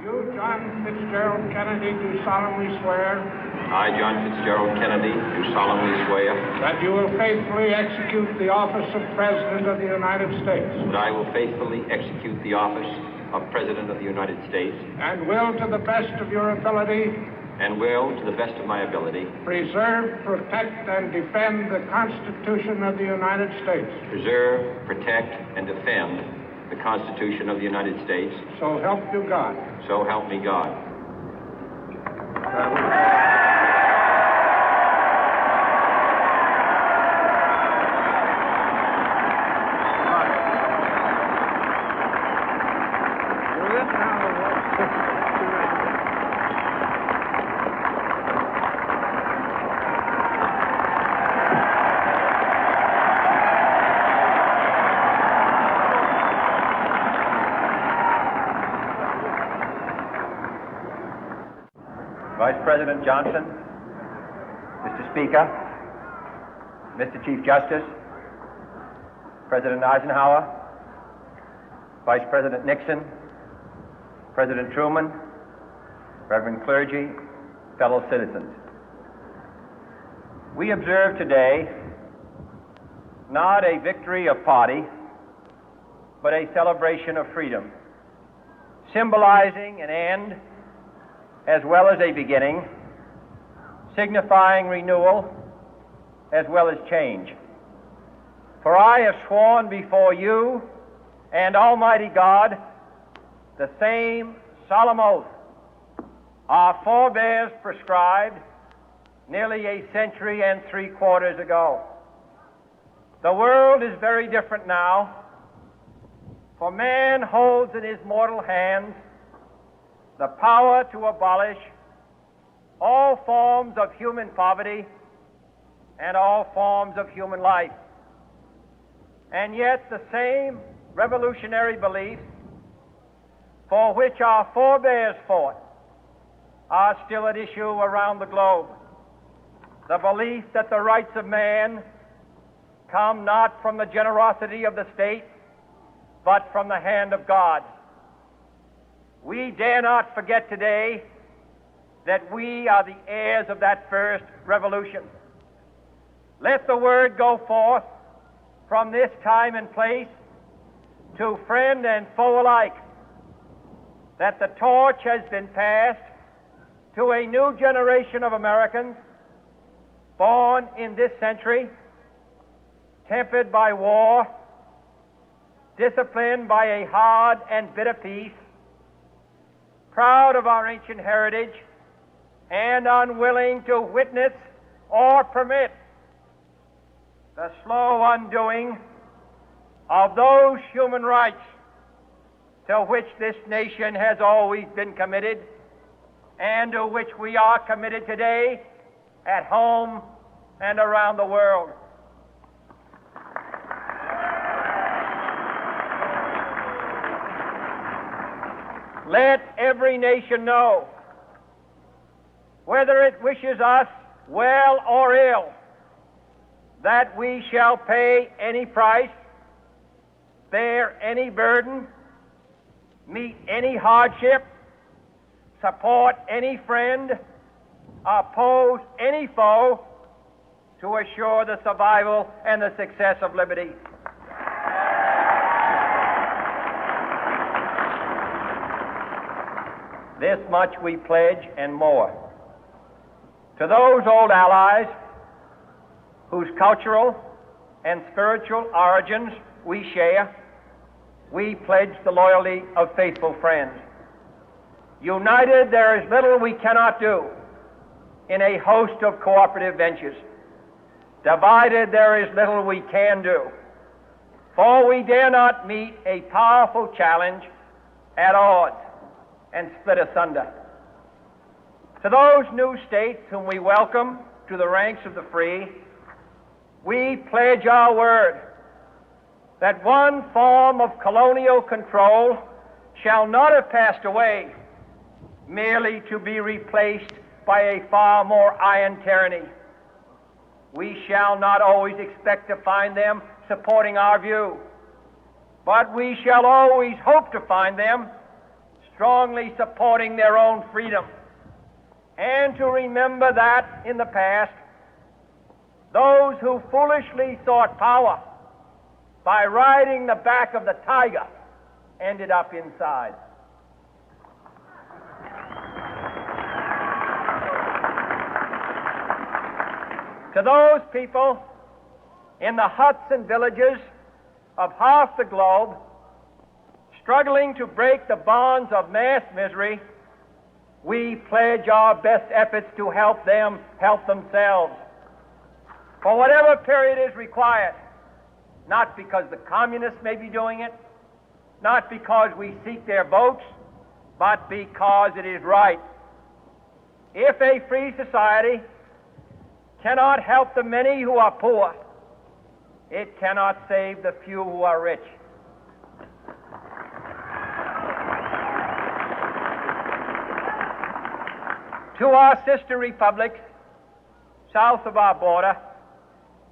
You, John Fitzgerald Kennedy, do solemnly swear. I, John Fitzgerald Kennedy, do solemnly swear. That you will faithfully execute the office of President of the United States. That I will faithfully execute the office of President of the United States. And will, to the best of your ability. And will, to the best of my ability. Preserve, protect, and defend the Constitution of the United States. Preserve, protect, and defend the Constitution of the United States. So help you God. So help me God. Vice President Johnson, Mr. Speaker, Mr. Chief Justice, President Eisenhower, Vice President Nixon, President Truman, Reverend clergy, fellow citizens. We observe today not a victory of party, but a celebration of freedom, symbolizing an end as well as a beginning, signifying renewal as well as change. For I have sworn before you and Almighty God the same solemn oath our forebears prescribed nearly a century and 3/4 ago. The world is very different now, for man holds in his mortal hands the power to abolish all forms of human poverty and all forms of human life. And yet the same revolutionary beliefs for which our forebears fought are still at issue around the globe. The belief that the rights of man come not from the generosity of the state, but from the hand of God. We dare not forget today that we are the heirs of that first revolution. Let the word go forth from this time and place to friend and foe alike that the torch has been passed to a new generation of Americans born in this century, tempered by war, disciplined by a hard and bitter peace, proud of our ancient heritage, and unwilling to witness or permit the slow undoing of those human rights to which this nation has always been committed and to which we are committed today at home and around the world. Let every nation know, whether it wishes us well or ill, that we shall pay any price, bear any burden, meet any hardship, support any friend, oppose any foe to assure the survival and the success of liberty. This much we pledge and more. To those old allies whose cultural and spiritual origins we share, we pledge the loyalty of faithful friends. United, there is little we cannot do in a host of cooperative ventures. Divided, there is little we can do, for we dare not meet a powerful challenge at odds and split asunder. To those new states whom we welcome to the ranks of the free, we pledge our word that one form of colonial control shall not have passed away, merely to be replaced by a far more iron tyranny. We shall not always expect to find them supporting our view, but we shall always hope to find them strongly supporting their own freedom, and to remember that in the past, those who foolishly sought power by riding the back of the tiger ended up inside. To those people in the huts and villages of half the globe struggling to break the bonds of mass misery, we pledge our best efforts to help them help themselves for whatever period is required, not because the communists may be doing it, not because we seek their votes, but because it is right. If a free society cannot help the many who are poor, it cannot save the few who are rich. To our sister republics south of our border,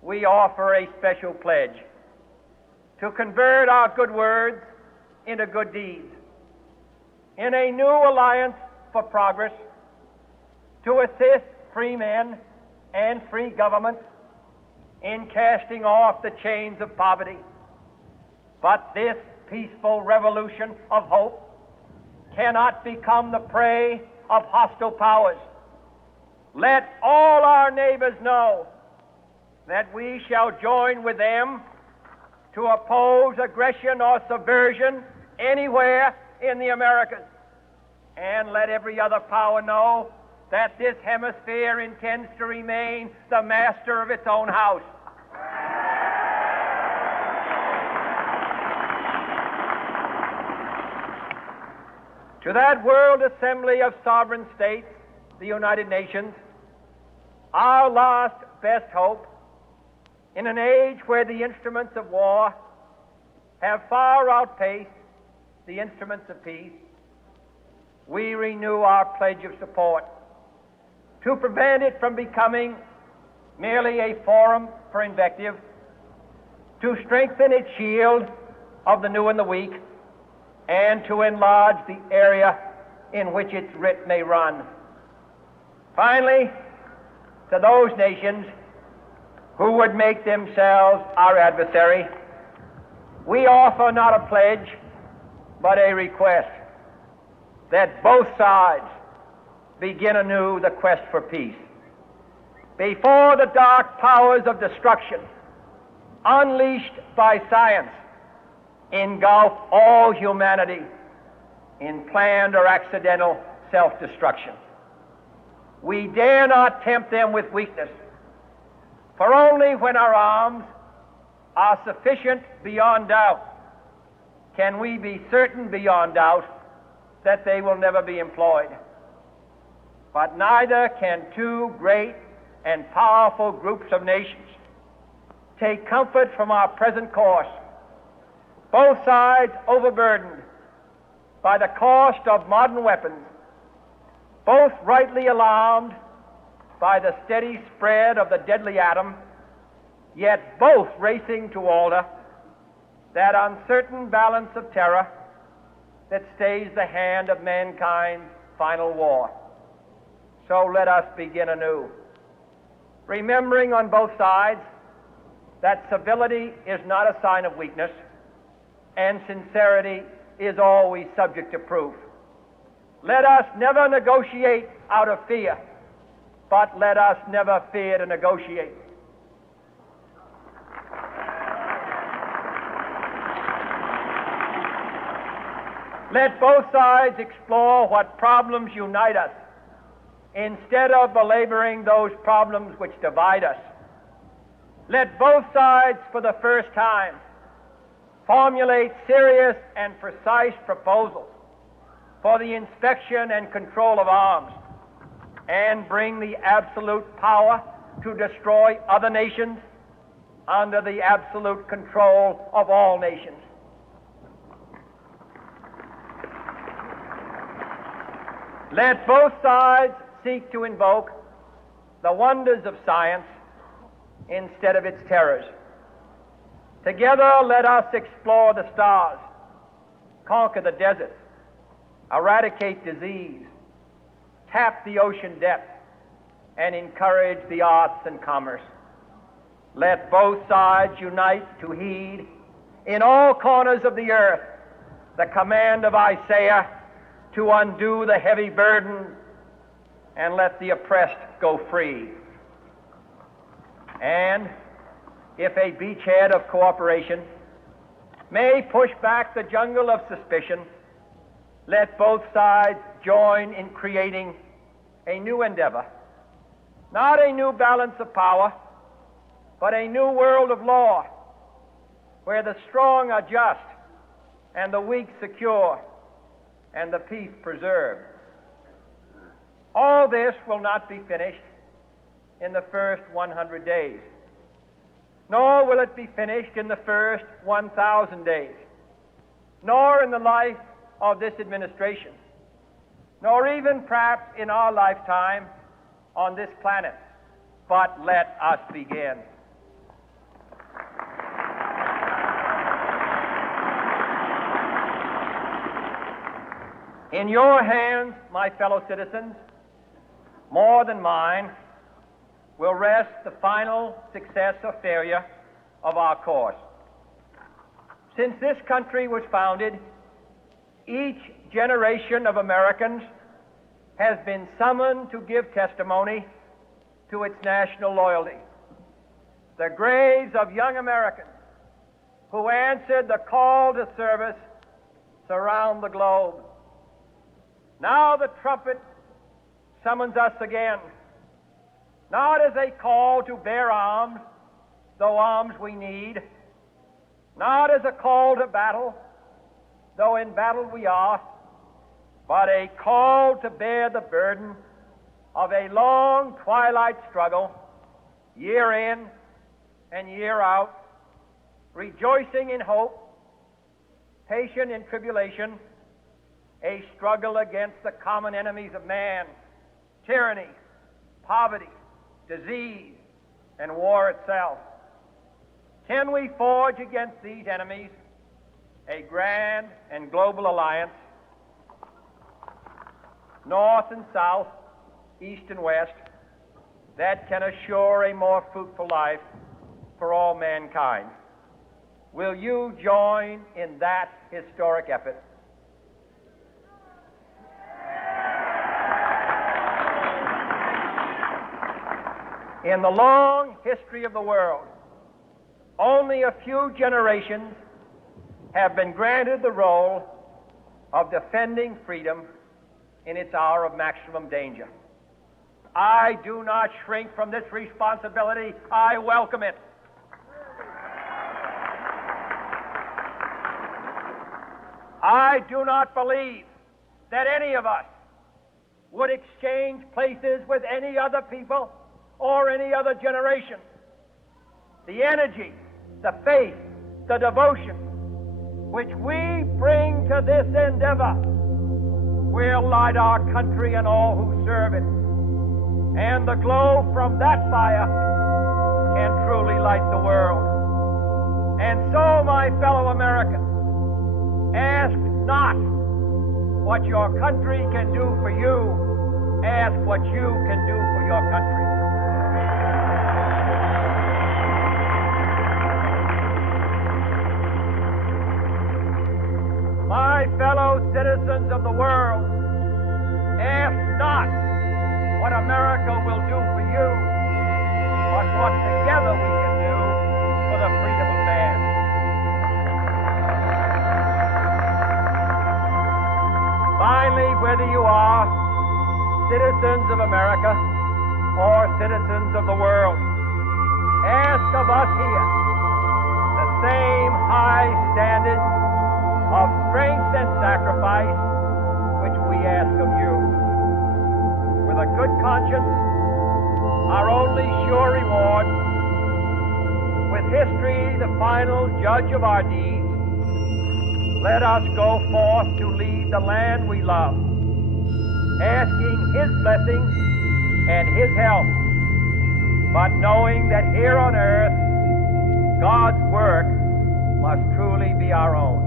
we offer a special pledge to convert our good words into good deeds, in a new alliance for progress, to assist free men and free governments in casting off the chains of poverty. But this peaceful revolution of hope cannot become the prey of hostile powers. Let all our neighbors know that we shall join with them to oppose aggression or subversion anywhere in the Americas. And let every other power know that this hemisphere intends to remain the master of its own house. To that World Assembly of Sovereign States, the United Nations, our last best hope, in an age where the instruments of war have far outpaced the instruments of peace, we renew our pledge of support to prevent it from becoming merely a forum for invective, to strengthen its shield of the new and the weak, and to enlarge the area in which its writ may run. Finally, to those nations who would make themselves our adversary, we offer not a pledge, but a request that both sides begin anew the quest for peace. Before the dark powers of destruction, unleashed by science, engulf all humanity in planned or accidental self-destruction, we dare not tempt them with weakness, for only when our arms are sufficient beyond doubt can we be certain beyond doubt that they will never be employed. But neither can two great and powerful groups of nations take comfort from our present course, both sides overburdened by the cost of modern weapons, both rightly alarmed by the steady spread of the deadly atom, yet both racing to alter that uncertain balance of terror that stays the hand of mankind's final war. So let us begin anew, remembering on both sides that civility is not a sign of weakness, and sincerity is always subject to proof. Let us never negotiate out of fear, but let us never fear to negotiate. Let both sides explore what problems unite us, instead of belaboring those problems which divide us. Let both sides, for the first time, formulate serious and precise proposals for the inspection and control of arms, and bring the absolute power to destroy other nations under the absolute control of all nations. Let both sides seek to invoke the wonders of science instead of its terrors. Together, let us explore the stars, conquer the deserts, eradicate disease, tap the ocean depth, and encourage the arts and commerce. Let both sides unite to heed in all corners of the earth the command of Isaiah to undo the heavy burden and let the oppressed go free. And if a beachhead of cooperation may push back the jungle of suspicion, let both sides join in creating a new endeavor, not a new balance of power, but a new world of law, where the strong are just and the weak secure and the peace preserved. All this will not be finished in the first 100 days, nor will it be finished in the first 1,000 days, nor in the life of this administration, nor even perhaps in our lifetime on this planet. But let us begin. In your hands, my fellow citizens, more than mine, will rest the final success or failure of our course. Since this country was founded, each generation of Americans has been summoned to give testimony to its national loyalty. The graves of young Americans who answered the call to service surround the globe. Now the trumpet summons us again, not as a call to bear arms, though arms we need, not as a call to battle, though in battle we are, but a call to bear the burden of a long twilight struggle, year in and year out, rejoicing in hope, patient in tribulation, a struggle against the common enemies of man, tyranny, poverty, disease, and war itself. Can we forge against these enemies a grand and global alliance, north and south, east and west, that can assure a more fruitful life for all mankind? Will you join in that historic effort? In the long history of the world, only a few generations have been granted the role of defending freedom in its hour of maximum danger. I do not shrink from this responsibility. I welcome it. I do not believe that any of us would exchange places with any other people or any other generation. The energy, the faith, the devotion which we bring to this endeavor will light our country and all who serve it. And the glow from that fire can truly light the world. And so, my fellow Americans, ask not what your country can do for you, ask what you can do for your country. My fellow citizens of the world, ask not what America will do for you, but what together we can do for the freedom of man. Finally, whether you are citizens of America or citizens of the world, ask of us here the same high standard of strength and sacrifice which we ask of you. With a good conscience, our only sure reward, with history the final judge of our deeds, let us go forth to lead the land we love, asking His blessing and His help, but knowing that here on earth, God's work must truly be our own.